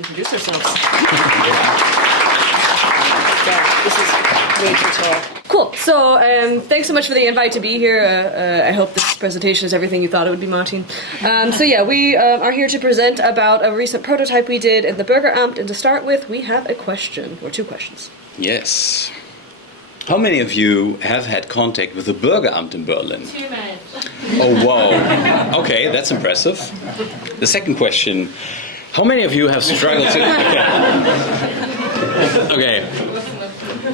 introduce ourselves. Yeah, this is way too tall. Cool. So thanks so much for the invite to be here. I hope this presentation is everything you thought it would be, Martin. So yeah, we are here to present about a recent prototype we did in the Bürgeramt. And to start with, we have a question, or two questions. Yes. How many of you have had contact with the Bürgeramt in Berlin? Too many. Oh, wow. Okay, that's impressive. The second question. How many of you have struggled to... Okay.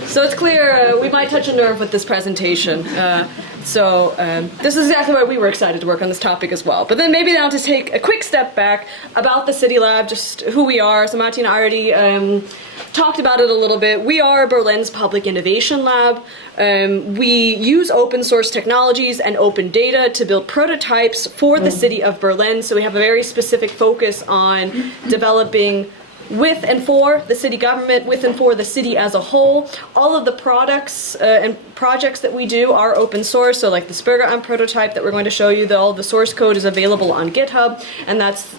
So it's clear we might touch a nerve with this presentation. So this is exactly why we were excited to work on this topic as well. But then maybe now to take a quick step back about the CityLAB, just who we are. So Martin already talked about it a little bit. We are Berlin's public innovation lab. We use open source technologies and open data to build prototypes for the city of Berlin. So we have a very specific focus on developing with and for the city government, with and for the city as a whole. All of the products and projects that we do are open source, so like this Bürgeramt prototype that we're going to show you, all the source code is available on GitHub, and that's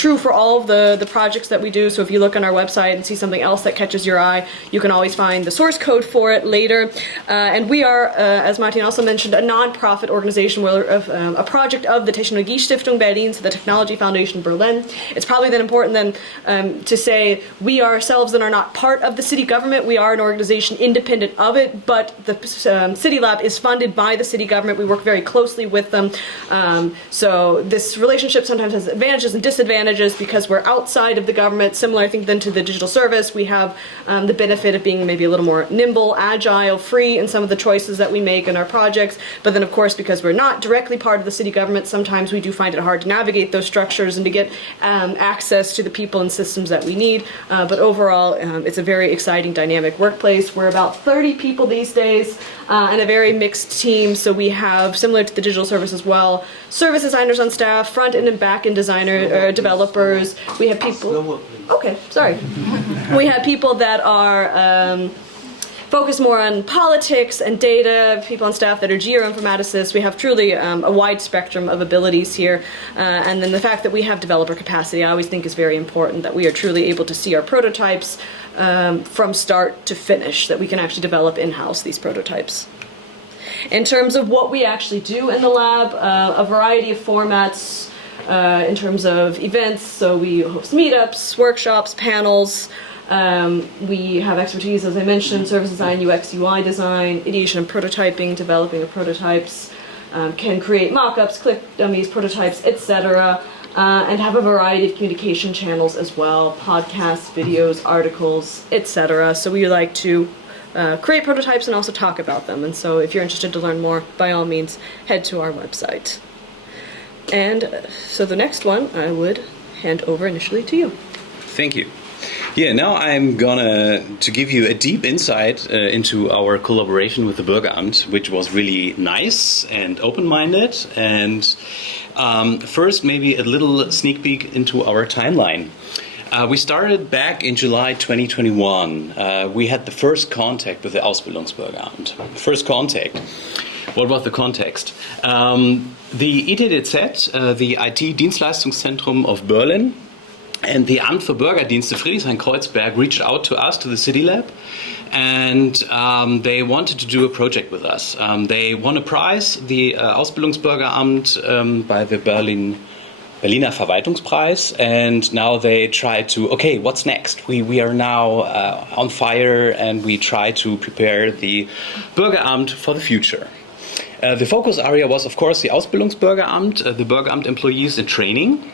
true for all of the projects that we do. So if you look on our website and see something else that catches your eye, you can always find the source code for it later. And we are, as Martin also mentioned, a non-profit organization. We're a project of the Technologiestiftung Berlin, so the Technology Foundation Berlin. It's probably then important then to say we ourselves then are not part of the city government. We are an organization independent of it, but the CityLAB is funded by the city government. We work very closely with them. So this relationship sometimes has advantages and disadvantages because we're outside of the government. Similar, I think, then to the digital service, we have the benefit of being maybe a little more nimble, agile, free in some of the choices that we make in our projects. But then, of course, because we're not directly part of the city government, sometimes we do find it hard to navigate those structures and to get access to the people and systems that we need. But overall, it's a very exciting, dynamic workplace. We're about 30 people these days and a very mixed team. So we have, similar to the digital service as well, service designers on staff, front-end and back-end developers. We have people... Okay, sorry. We have people that are... focus more on politics and data, people on staff that are geoinformaticists. We have truly a wide spectrum of abilities here. And then the fact that we have developer capacity, I always think is very important, that we are truly able to see our prototypes from start to finish, that we can actually develop in-house these prototypes. In terms of what we actually do in the lab, a variety of formats in terms of events. So we host meetups, workshops, panels. We have expertise, as I mentioned, service design, UX, UI design, ideation and prototyping, developing of prototypes, can create mock-ups, click dummies, prototypes, etc., and have a variety of communication channels as well, podcasts, videos, articles, etc. So we like to create prototypes and also talk about them. And so if you're interested to learn more, by all means, head to our website. And so the next one I would hand over initially to you. Thank you. Yeah, now I'm gonna to give you a deep insight into our collaboration with the Bürgeramt, which was really nice and open-minded. And first, maybe a little sneak peek into our timeline. We started back in July 2021. We had the first contact with the Ausbildungsbürgeramt. First contact. What was the context? The ITDZ, the IT Dienstleistungszentrum of Berlin, and the Amt für Bürgerdienste Friedrichshain-Kreuzberg reached out to us, to the CityLAB, and they wanted to do a project with us. They won a prize, the Ausbildungsbürgeramt, by the Berliner Verwaltungspreis, and now they try to, okay, what's next? We are now on fire, and we try to prepare the Bürgeramt for the future. The focus area was, of course, the Ausbildungsbürgeramt, the Bürgeramt employees in training.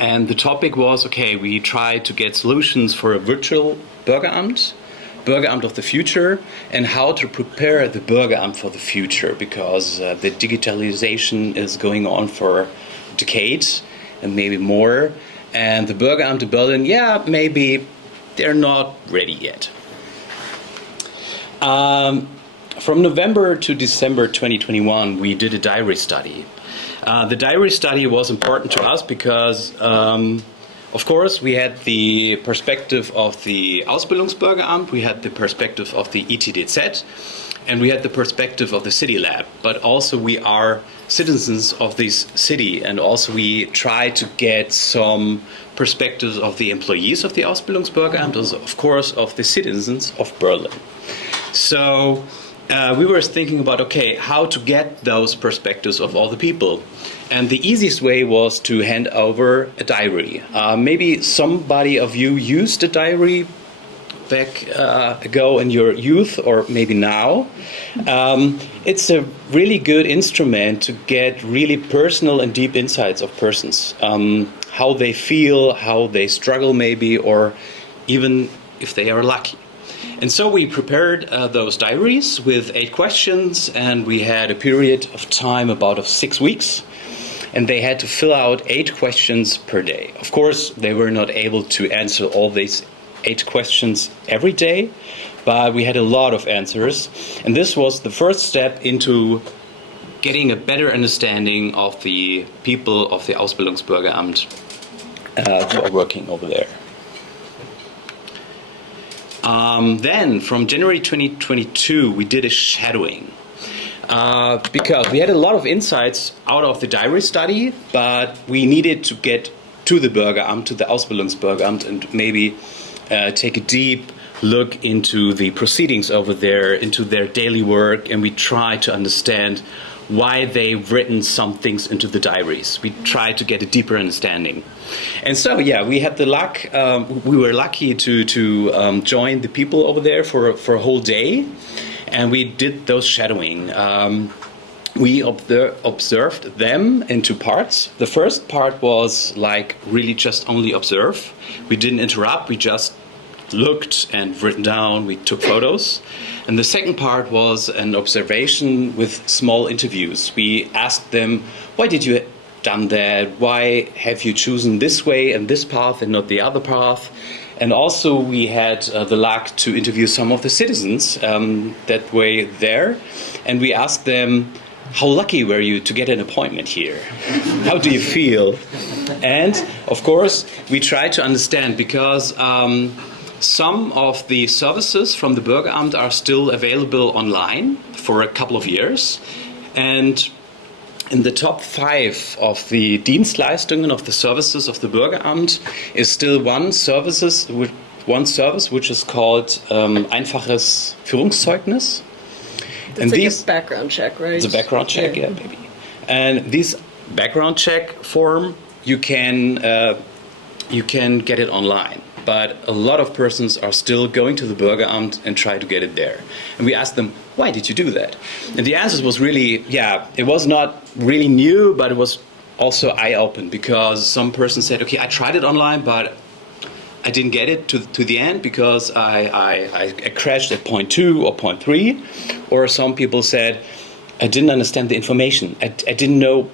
And the topic was, okay, we try to get solutions for a virtual Bürgeramt, Bürgeramt of the future, and how to prepare the Bürgeramt for the future, because the digitalization is going on for decades and maybe more. And the Bürgeramt in Berlin, yeah, maybe they're not ready yet. From November to December 2021, we did a diary study. The diary study was important to us because Of course, we had the perspective of the Ausbildungsbürgeramt, we had the perspective of the ITDZ, and we had the perspective of the CityLAB. But also we are citizens of this city, and also we try to get some perspectives of the employees of the Ausbildungsbürgeramt, and of course of the citizens of Berlin. So we were thinking about, okay, how to get those perspectives of all the people. And the easiest way was to hand over a diary. Maybe somebody of you used a diary back ago in your youth, or maybe now. It's a really good instrument to get really personal and deep insights of persons. How they feel, how they struggle maybe, or even if they are lucky. And so we prepared those diaries with 8 questions, and we had a period of time about of 6 weeks. And they had to fill out 8 questions per day. Of course, they were not able to answer all these 8 questions every day, but we had a lot of answers. And this was the first step into getting a better understanding of the people of the Ausbildungsbürgeramt who are working over there. Then, from January 2022, we did a shadowing. Because we had a lot of insights out of the diary study, but we needed to get to the Bürgeramt, to the Ausbildungsbürgeramt, and maybe take a deep look into the proceedings over there, into their daily work, and we try to understand why they've written some things into the diaries. We try to get a deeper understanding. And so, yeah, we had the luck, we were lucky to join the people over there for a whole day. And we did those shadowing. We observed them in 2 parts. The first part was like really just only observe. We didn't interrupt, we just looked and written down, we took photos. And the second part was an observation with small interviews. We asked them, why did you done that? Why have you chosen this way and this path and not the other path? And also we had the luck to interview some of the citizens that were there. And we asked them, how lucky were you to get an appointment here? How do you feel? And of course, we tried to understand, because some of the services from the Bürgeramt are still available online for a couple of years. And in the top 5 of the Dienstleistungen, of the services of the Bürgeramt, is still one service which is called einfaches Führungszeugnis. It's like a background check, right? It's a background check, yeah, maybe. And this background check form, you can get it online. But a lot of persons are still going to the Bürgeramt and try to get it there. And we asked them, why did you do that? And the answer was really, it was not really new, but it was also eye-open, because some person said, okay, I tried it online, but I didn't get it to the end because I crashed at point 2 or point 3. Or some people said, I didn't understand the information. I didn't know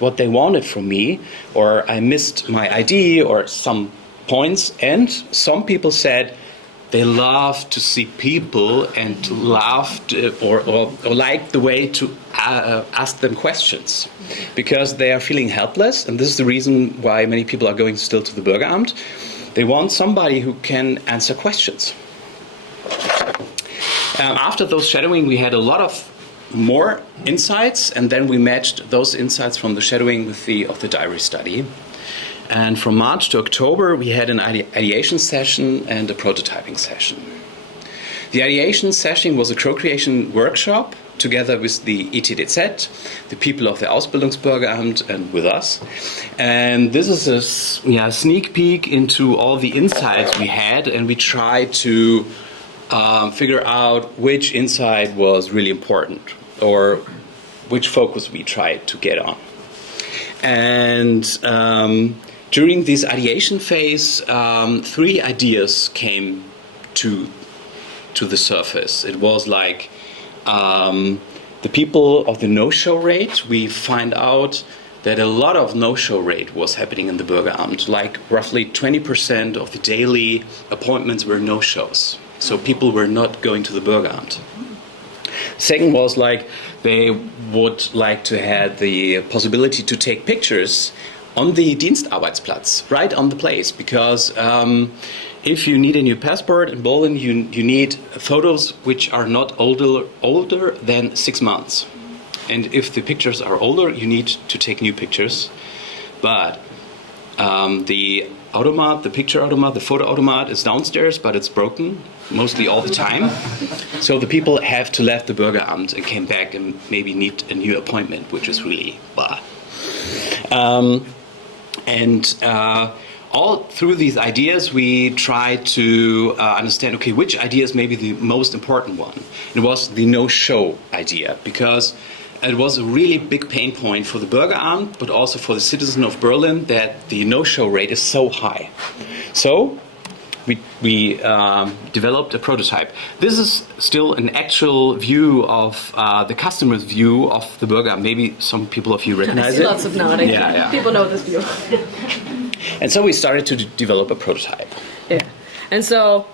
what they wanted from me, or I missed my ID or some points. And some people said they love to see people and laughed or like the way to ask them questions, because they are feeling helpless. And this is the reason why many people are going still to the Bürgeramt. They want somebody who can answer questions. After those shadowing, we had a lot of more insights, and then we matched those insights from the shadowing with the diary study. And from March to October, we had an ideation session and a prototyping session. The ideation session was a co-creation workshop together with the ITDZ, the people of the Ausbildungsbürgeramt, and with us. And this is a sneak peek into all the insights we had, and we tried to figure out which insight was really important, or which focus we tried to get on. And during this ideation phase, 3 ideas came to the surface. It was like the people of the no-show rate. We find out that a lot of no-show rate was happening in the Bürgeramt. Like roughly 20% of the daily appointments were no-shows. So people were not going to the Bürgeramt. Second was like they would like to have the possibility to take pictures on the Dienstarbeitsplatz, right on the place, because if you need a new passport in Berlin, you need photos which are not older than 6 months. And if the pictures are older, you need to take new pictures. But the automat, the picture automat, the photo automat is downstairs, but it's broken mostly all the time. So the people have to leave the Bürgeramt and came back and maybe need a new appointment, which is really blah. All through these ideas, we try to understand, okay, which idea is maybe the most important one. It was the no-show idea, because it was a really big pain point for the Bürgeramt, but also for the citizen of Berlin, that the no-show rate is so high. So we developed a prototype. This is still an actual view of the customer's view of the Bürgeramt. Maybe some people of you recognize I see it. lots of nodding. Yeah. People know this view. And so we started to develop a prototype. Yeah. And so,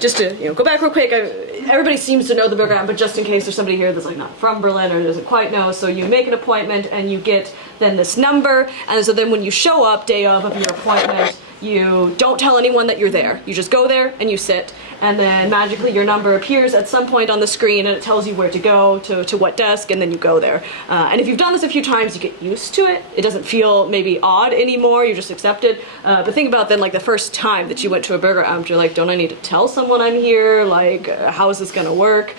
just to go back real quick, everybody seems to know the Bürgeramt, but just in case there's somebody here that's like not from Berlin or doesn't quite know, so you make an appointment and you get then this number, and so then when you show up day of your appointment, you don't tell anyone that you're there. You just go there and you sit, and then magically your number appears at some point on the screen and it tells you where to go, to what desk, and then you go there. And if you've done this a few times, you get used to it. It doesn't feel maybe odd anymore, you just accept it. But think about then like the first time that you went to a Bürgeramt, you're like, don't I need to tell someone I'm here? Like, how is this gonna work?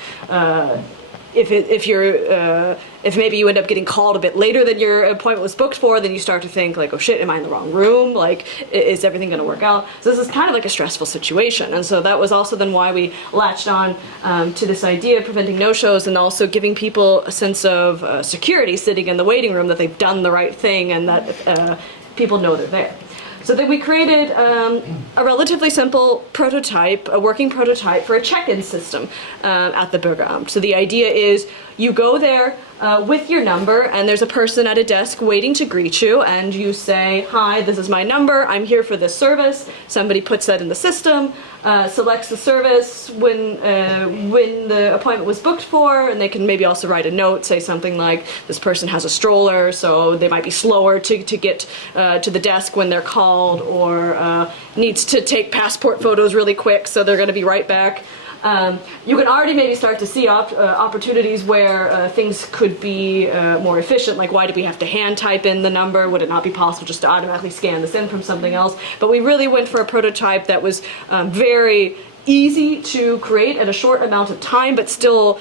If maybe you end up getting called a bit later than your appointment was booked for, then you start to think like, oh shit, am I in the wrong room? Like, is everything going to work out? So this is kind of like a stressful situation. And so that was also then why we latched on to this idea of preventing no-shows and also giving people a sense of security sitting in the waiting room, that they've done the right thing and that people know they're there. So then we created a relatively simple prototype, a working prototype for a check-in system at the Bürgeramt. So the idea is you go there with your number, and there's a person at a desk waiting to greet you, and you say, hi, this is my number, I'm here for this service. Somebody puts that in the system, selects the service when the appointment was booked for, and they can maybe also write a note, say something like, this person has a stroller, so they might be slower to get to the desk when they're called, or needs to take passport photos really quick, so they're going to be right back. You can already maybe start to see opportunities where things could be more efficient, like why do we have to hand type in the number? Would it not be possible just to automatically scan this in from something else? But we really went for a prototype that was very easy to create at a short amount of time, but still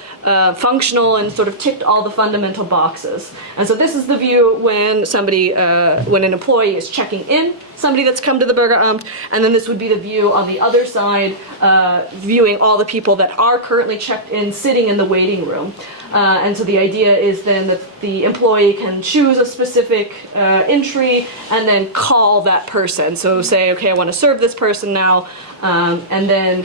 functional and sort of ticked all the fundamental boxes. And so this is the view when somebody, when an employee is checking in, somebody that's come to the Bürgeramt, and then this would be the view on the other side, viewing all the people that are currently checked in, sitting in the waiting room. And so the idea is then that the employee can choose a specific entry and then call that person. So say, okay, I want to serve this person now, and then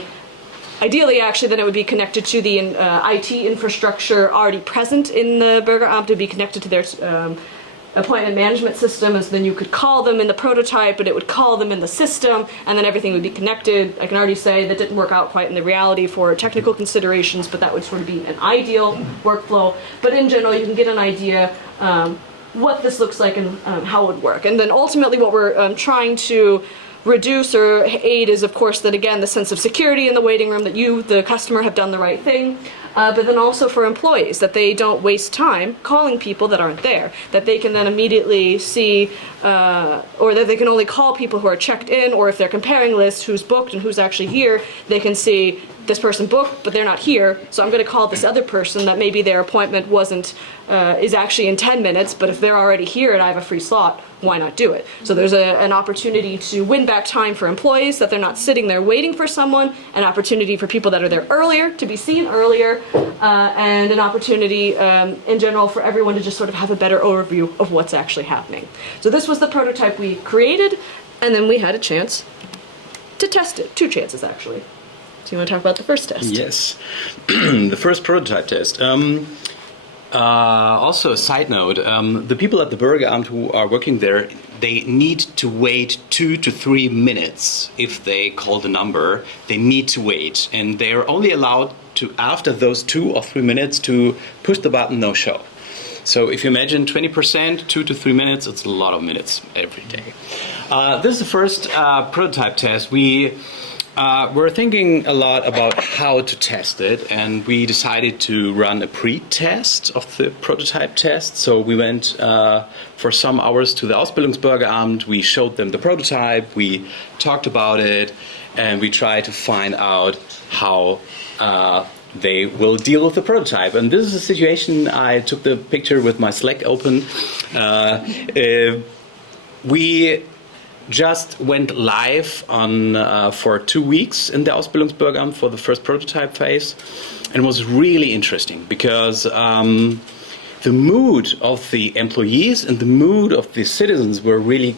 ideally, actually, then it would be connected to the IT infrastructure already present in the Bürgeramt. It would be connected to their appointment management system, and so then you could call them in the prototype, but it would call them in the system, and then everything would be connected. I can already say that didn't work out quite in the reality for technical considerations, but that would sort of be an ideal workflow. But in general, you can get an idea what this looks like and how it would work. And then ultimately what we're trying to reduce or aid is, of course, that again, the sense of security in the waiting room, that you, the customer, have done the right thing, but then also for employees, that they don't waste time calling people that aren't there, that they can then immediately see, or that they can only call people who are checked in, or if they're comparing lists, who's booked and who's actually here, they can see this person booked, but they're not here, so I'm going to call this other person that maybe their appointment wasn't, is actually in 10 minutes, but if they're already here and I have a free slot, why not do it? So there's an opportunity to win back time for employees, that they're not sitting there waiting for someone, an opportunity for people that are there earlier to be seen earlier, and an opportunity in general for everyone to just sort of have a better overview of what's actually happening. So this was the prototype we created, and then we had a chance to test it. 2 chances, actually. So you want to talk about the first test? Yes, the first prototype test. Also a side note, the people at the Bürgeramt who are working there, they need to wait 2 to 3 minutes if they call the number. They need to wait, and they are only allowed to, after those 2 or 3 minutes, to push the button no show. So if you imagine 20%, 2 to 3 minutes, it's a lot of minutes every day. This is the first prototype test. We were thinking a lot about how to test it, and we decided to run a pre-test of the prototype test. So we went for some hours to the Ausbildungsbürgeramt. We showed them the prototype, we talked about it, and we tried to find out how they will deal with the prototype. And this is a situation. I took the picture with my Slack open. We just went live on for 2 weeks in the Ausbildungsbürgeramt for the first prototype phase, and it was really interesting because the mood of the employees and the mood of the citizens were really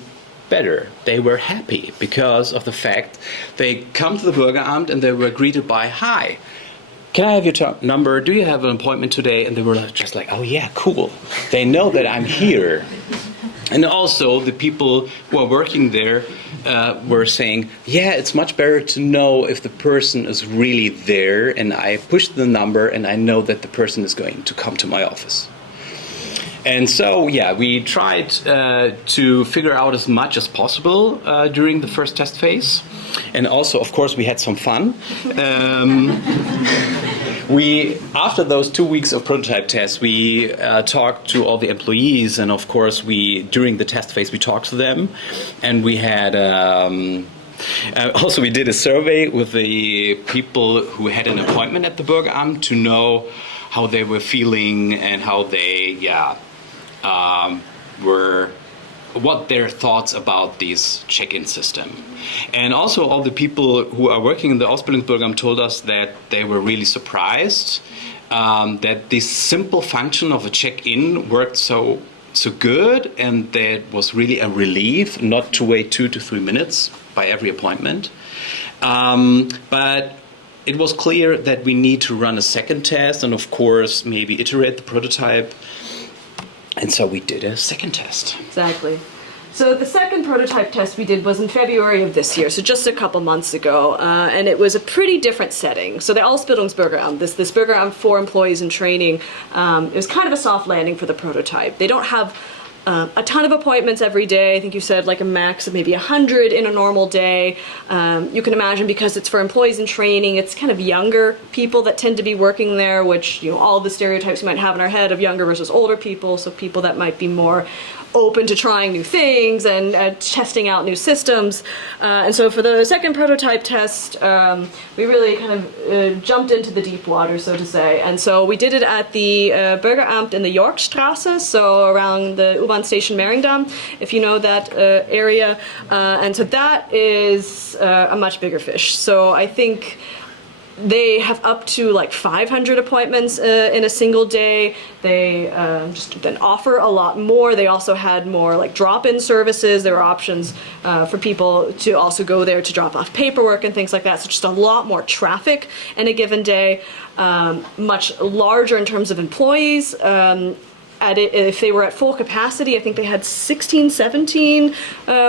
better. They were happy because of the fact they come to the Bürgeramt and they were greeted by, "Hi, can I have your number? Do you have an appointment today?" And they were just like, "Oh yeah, cool." They know that I'm here. And also the people who are working there were saying, "Yeah, it's much better to know if the person is really there, and I push the number and I know that the person is going to come to my office." And so, yeah, we tried to figure out as much as possible during the first test phase. And also, of course, we had some fun. After those 2 weeks of prototype tests, we talked to all the employees, and of course, during the test phase, we talked to them, and we had also we did a survey with the people who had an appointment at the Bürgeramt to know how they were feeling and how they, what their thoughts about this check-in system. And also all the people who are working in the Ausbildungsbürgeramt told us that they were really surprised that this simple function of a check-in worked so good, and that was really a relief not to wait 2 to 3 minutes by every appointment. But it was clear that we need to run a second test and of course maybe iterate the prototype. And so we did a second test. Exactly. So the second prototype test we did was in February of this year, so just a couple months ago, and it was a pretty different setting. So the Ausbildungsbürgeramt, this Bürgeramt for employees in training, it was kind of a soft landing for the prototype. They don't have a ton of appointments every day. I think you said like a max of maybe 100 in a normal day. You can imagine because it's for employees in training, it's kind of younger people that tend to be working there, which, all the stereotypes we might have in our head of younger versus older people, so people that might be more open to trying new things and testing out new systems. And so for the second prototype test, we really kind of jumped into the deep water, so to say. And so we did it at the Bürgeramt in the Yorkstrasse, so around the U-Bahn station Mehringdamm, if you know that area. And so that is a much bigger fish. So I think they have up to like 500 appointments in a single day. They just then offer a lot more. They also had more like drop-in services. There were options for people to also go there to drop off paperwork and things like that. So just a lot more traffic in a given day. Much larger in terms of employees. If they were at full capacity, I think they had 16, 17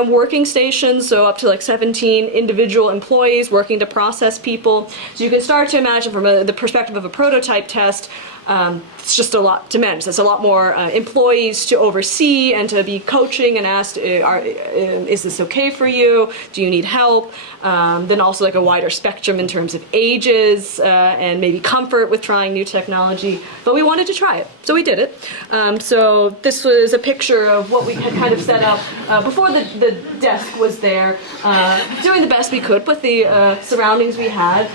working stations, so up to like 17 individual employees working to process people. So you can start to imagine from the perspective of a prototype test, it's just a lot to manage. There's a lot more employees to oversee and to be coaching and asked, is this okay for you? Do you need help? Then also like a wider spectrum in terms of ages and maybe comfort with trying new technology. But we wanted to try it, so we did it. So this was a picture of what we had kind of set up before the desk was there, doing the best we could with the surroundings we had.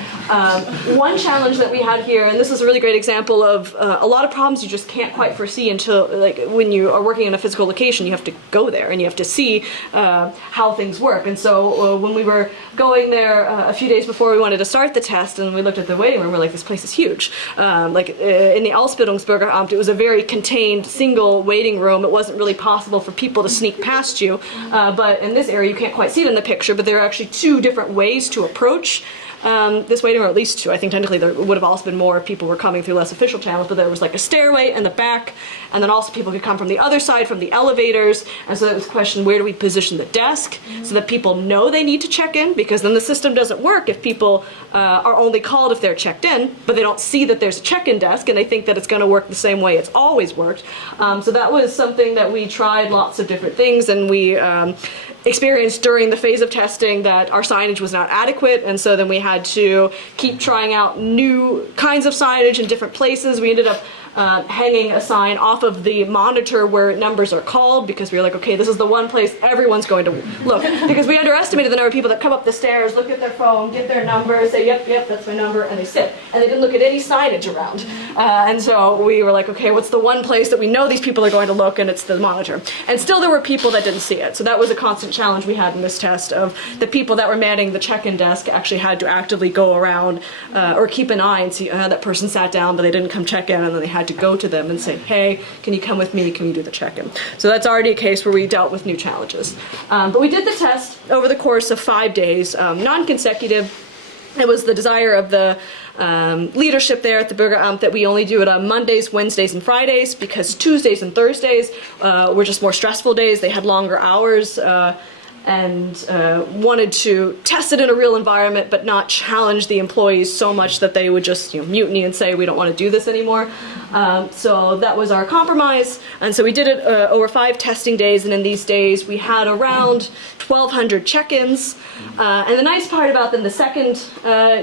One challenge that we had here, and this is a really great example of a lot of problems you just can't quite foresee until, like, when you are working in a physical location, you have to go there and you have to see how things work. And so when we were going there a few days before we wanted to start the test, and we looked at the waiting room, we're like, this place is huge. In the Ausbildungsbürgeramt, it was a very contained single waiting room. It wasn't really possible for people to sneak past you. But in this area, you can't quite see it in the picture, but there are actually two different ways to approach this waiting room, at least 2. I think technically there would have also been more if people were coming through less official channels, but there was like a stairway in the back, and then also people could come from the other side, from the elevators, and so it was a question, where do we position the desk so that people know they need to check in, because then the system doesn't work if people are only called if they're checked in, but they don't see that there's a check-in desk, and they think that it's going to work the same way it's always worked. So that was something that we tried lots of different things, and we experienced during the phase of testing that our signage was not adequate, and so then we had to keep trying out new kinds of signage in different places. We ended up hanging a sign off of the monitor where numbers are called, because we were like, okay, this is the one place everyone's going to look. Because we underestimated the number of people that come up the stairs, look at their phone, get their number, say, yep, that's my number, and they sit. And they didn't look at any signage around. And so we were like, okay, what's the one place that we know these people are going to look, and it's the monitor. And still there were people that didn't see it. So that was a constant challenge we had in this test, of the people that were manning the check-in desk actually had to actively go around or keep an eye and see, that person sat down, but they didn't come check in, and then they had to go to them and say, hey, can you come with me? Can you do the check-in? So that's already a case where we dealt with new challenges. But we did the test over the course of 5 days, non-consecutive. It was the desire of the leadership there at the Bürgeramt that we only do it on Mondays, Wednesdays, and Fridays, because Tuesdays and Thursdays were just more stressful days. They had longer hours, and wanted to test it in a real environment, but not challenge the employees so much that they would just mutiny and say, we don't want to do this anymore. So that was our compromise, and so we did it over 5 testing days, and in these days we had around 1,200 check-ins. And the nice part about then the second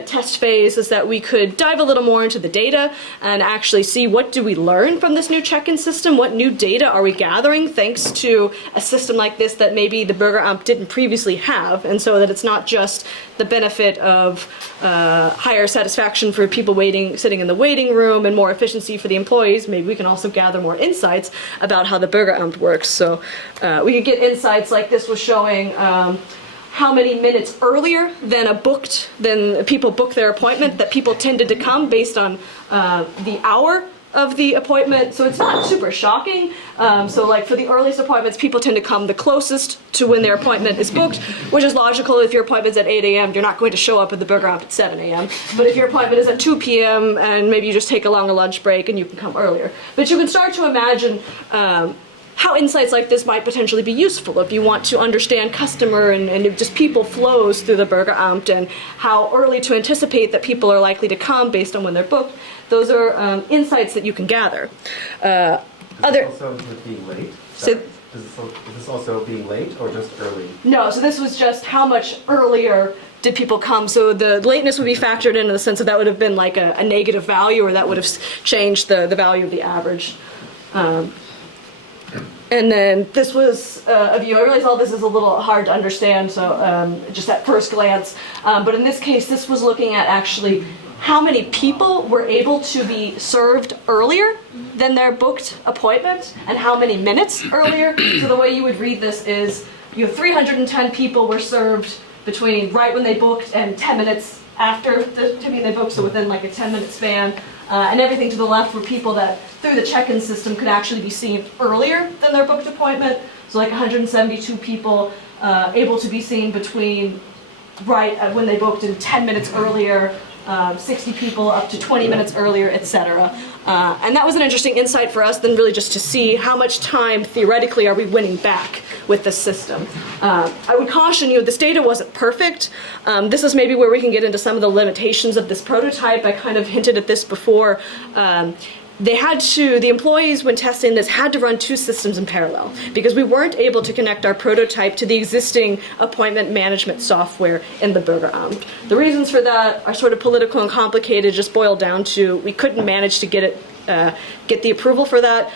test phase is that we could dive a little more into the data and actually see, what do we learn from this new check-in system? What new data are we gathering thanks to a system like this that maybe the Bürgeramt didn't previously have, and so that it's not just the benefit of higher satisfaction for people sitting in the waiting room and more efficiency for the employees.Maybe we can also gather more insights about how the Bürgeramt works. So we could get insights like this was showing how many minutes earlier than people book their appointment that people tended to come based on the hour of the appointment. So it's not super shocking. So like for the earliest appointments, people tend to come the closest to when their appointment is booked, which is logical. If your appointment's at 8 a.m., you're not going to show up at the Bürgeramt at 7 a.m. But if your appointment is at 2 p.m. and maybe you just take a longer lunch break, and you can come earlier. But you can start to imagine how insights like this might potentially be useful if you want to understand customer and just people flows through the Bürgeramt, and how early to anticipate that people are likely to come based on when they're booked. Those are insights that you can gather. Is this also with being late? So, Is this also being late or just early? no, so this was just how much earlier did people come. So the lateness would be factored in the sense that would have been like a negative value, or that would have changed the value of the average. And then this was a view. I realize all this is a little hard to understand, so just at first glance. But in this case, this was looking at actually how many people were able to be served earlier than their booked appointment, and how many minutes earlier. So the way you would read this is, 310 people were served between right when they booked and 10 minutes after the time they booked, so within like a 10-minute span. And everything to the left were people that, through the check-in system, could actually be seen earlier than their booked appointment. So like 172 people able to be seen between right when they booked and 10 minutes earlier, 60 people up to 20 minutes earlier, etc. And that was an interesting insight for us, then really just to see how much time theoretically are we winning back with this system. I would caution you, this data wasn't perfect. This is maybe where we can get into some of the limitations of this prototype. I kind of hinted at this before. The employees, when testing this, had to run 2 systems in parallel, because we weren't able to connect our prototype to the existing appointment management software in the Bürgeramt. The reasons for that are sort of political and complicated, just boiled down to we couldn't manage to get the approval for that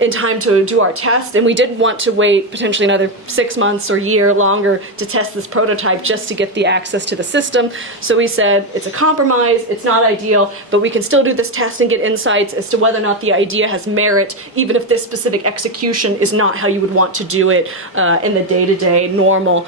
in time to do our test, and we didn't want to wait potentially another 6 months or year longer to test this prototype just to get the access to the system. So we said, it's a compromise, it's not ideal, but we can still do this test and get insights as to whether or not the idea has merit, even if this specific execution is not how you would want to do it in the day-to-day normal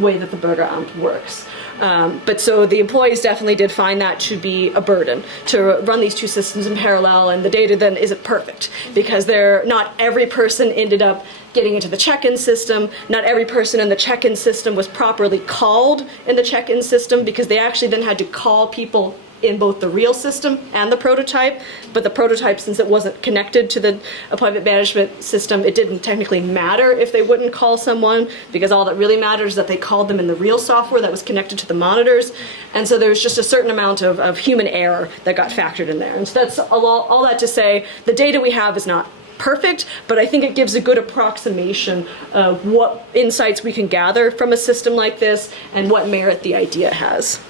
way that the Bürgeramt works. But so the employees definitely did find that to be a burden to run these two systems in parallel, and the data then isn't perfect because not every person ended up getting into the check-in system. Not every person in the check-in system was properly called in the check-in system because they actually then had to call people in both the real system and the prototype. But the prototype, since it wasn't connected to the appointment management system, it didn't technically matter if they wouldn't call someone, because all that really matters is that they called them in the real software that was connected to the monitors. And so there's just a certain amount of human error that got factored in there. And so that's all that to say, the data we have is not perfect, but I think it gives a good approximation of what insights we can gather from a system like this and what merit the idea has.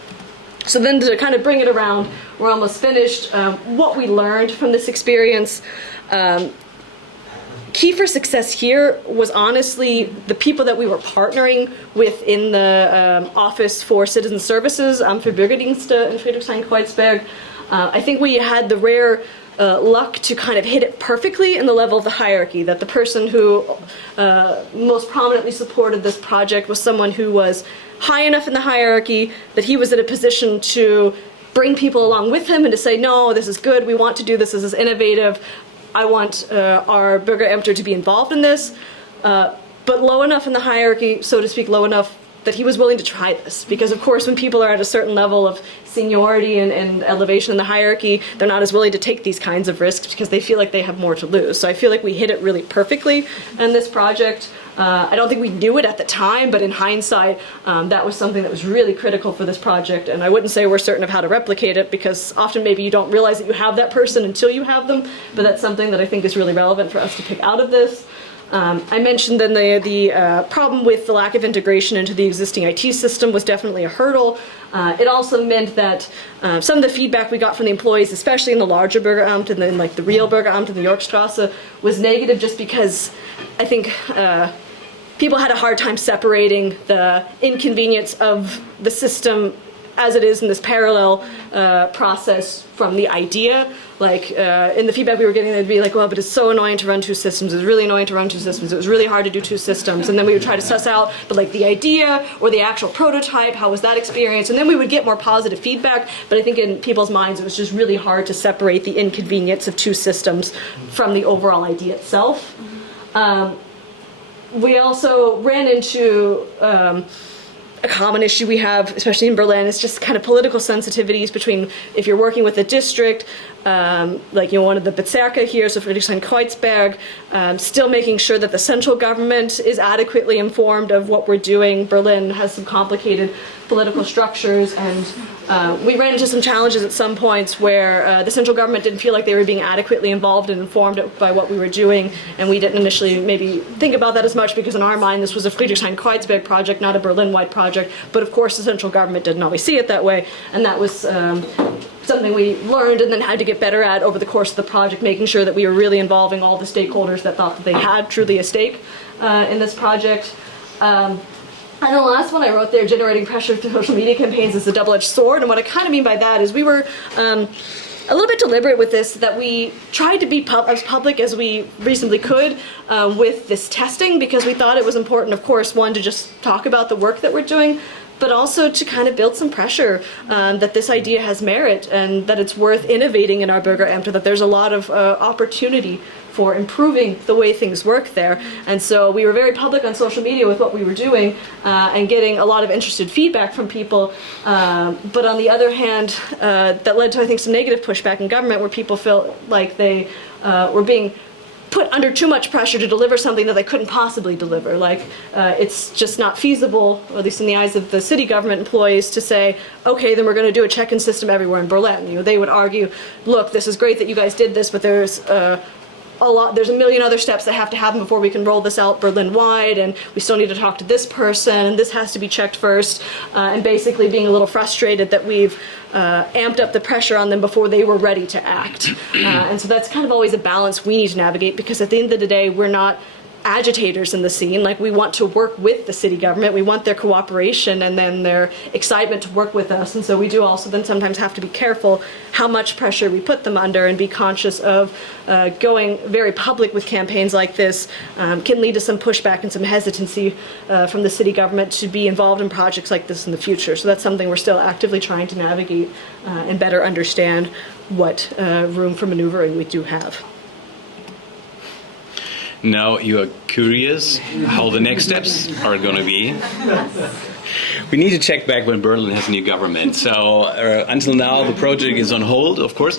So then to kind of bring it around, we're almost finished. What we learned from this experience, key for success here was honestly the people that we were partnering with in the Office for Citizen Services, für Bürgerdienste in Friedrichshain-Kreuzberg. I think we had the rare luck to kind of hit it perfectly in the level of the hierarchy, that the person who most prominently supported this project was someone who was high enough in the hierarchy that he was in a position to bring people along with him and to say, no, this is good, we want to do this is innovative, I want our Bürgerämter to be involved in this, but low enough in the hierarchy, so to speak, low enough that he was willing to try this. Because of course when people are at a certain level of seniority and elevation in the hierarchy, they're not as willing to take these kinds of risks because they feel like they have more to lose. So I feel like we hit it really perfectly in this project. I don't think we knew it at the time, but in hindsight, that was something that was really critical for this project. And I wouldn't say we're certain of how to replicate it, because often maybe you don't realize that you have that person until you have them, but that's something that I think is really relevant for us to pick out of this. I mentioned then the problem with the lack of integration into the existing IT system was definitely a hurdle. It also meant that some of the feedback we got from the employees, especially in the larger Bürgeramt and then like the real Bürgeramt in the Yorkstrasse, was negative just because I think people had a hard time separating the inconvenience of the system as it is in this parallel process from the idea. Like in the feedback we were getting, they'd be like, well, but it's so annoying to run two systems. It was really annoying to run two systems. It was really hard to do two systems. And then we would try to suss out, but like the idea or the actual prototype, how was that experience? And then we would get more positive feedback. But I think in people's minds, it was just really hard to separate the inconvenience of two systems from the overall idea itself. We also ran into a common issue we have, especially in Berlin, is just kind of political sensitivities between if you're working with a district, like one of the Bezirke here, so Friedrichshain-Kreuzberg, still making sure that the central government is adequately informed of what we're doing. Berlin has some complicated political structures, and we ran into some challenges at some points where the central government didn't feel like they were being adequately involved and informed by what we were doing, and we didn't initially maybe think about that as much because in our mind this was a Friedrichshain-Kreuzberg project, not a Berlin-wide project, but of course the central government didn't always see it that way, and that was something we learned and then had to get better at over the course of the project, making sure that we were really involving all the stakeholders that thought that they had truly a stake in this project. And the last one I wrote there, generating pressure through social media campaigns, is a double-edged sword. And what I kind of mean by that is we were a little bit deliberate with this, that we tried to be as public as we reasonably could with this testing, because we thought it was important, of course, one, to just talk about the work that we're doing, but also to kind of build some pressure that this idea has merit and that it's worth innovating in our Bürgeramt, that there's a lot of opportunity for improving the way things work there. And so we were very public on social media with what we were doing and getting a lot of interested feedback from people. But on the other hand, that led to, I think, some negative pushback in government where people felt like they were being put under too much pressure to deliver something that they couldn't possibly deliver. Like, it's just not feasible, or at least in the eyes of the city government employees, to say, okay, then we're going to do a check-in system everywhere in Berlin. They would argue, look, this is great that you guys did this, but there's a million other steps that have to happen before we can roll this out Berlin-wide, and we still need to talk to this person, and this has to be checked first, and basically being a little frustrated that we've amped up the pressure on them before they were ready to act. And so that's kind of always a balance we need to navigate, because at the end of the day, we're not agitators in the scene. Like, we want to work with the city government, we want their cooperation and then their excitement to work with us. And so we do also then sometimes have to be careful how much pressure we put them under, and be conscious of going very public with campaigns like this can lead to some pushback and some hesitancy from the city government to be involved in projects like this in the future. So that's something we're still actively trying to navigate and better understand what room for maneuvering we do have. Now you are curious how the next steps are going to be. We need to check back when Berlin has a new government. So until now, the project is on hold, of course.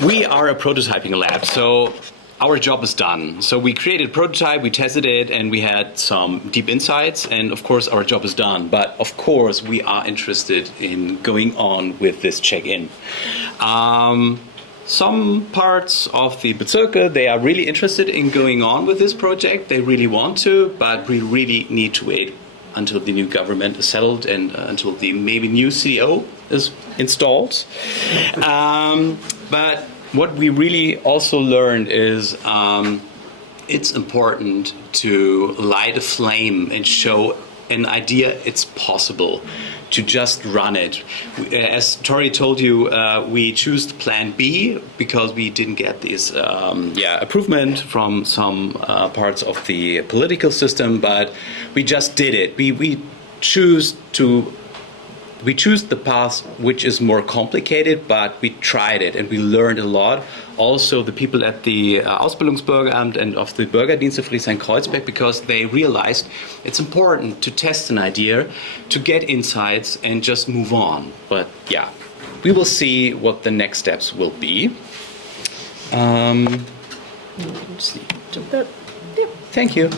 We are a prototyping lab, so our job is done. So we created a prototype, we tested it, and we had some deep insights. And of course, our job is done. But of course, we are interested in going on with this check-in. Some parts of the Bezirke, they are really interested in going on with this project. They really want to, but we really need to wait until the new government is settled and until the maybe new CEO is installed. But what we really also learned is it's important to light a flame and show an idea it's possible to just run it. As Tori told you, we chose plan B because we didn't get this approval from some parts of the political system, but we just did it. We choose the path which is more complicated, but we tried it and we learned a lot. Also, the people at the Ausbildungsbürgeramt and of the Bürgerdienste Friedrichshain-Kreuzberg, because they realized it's important to test an idea, to get insights and just move on. But yeah, we will see what the next steps will be. Let's see. Thank you.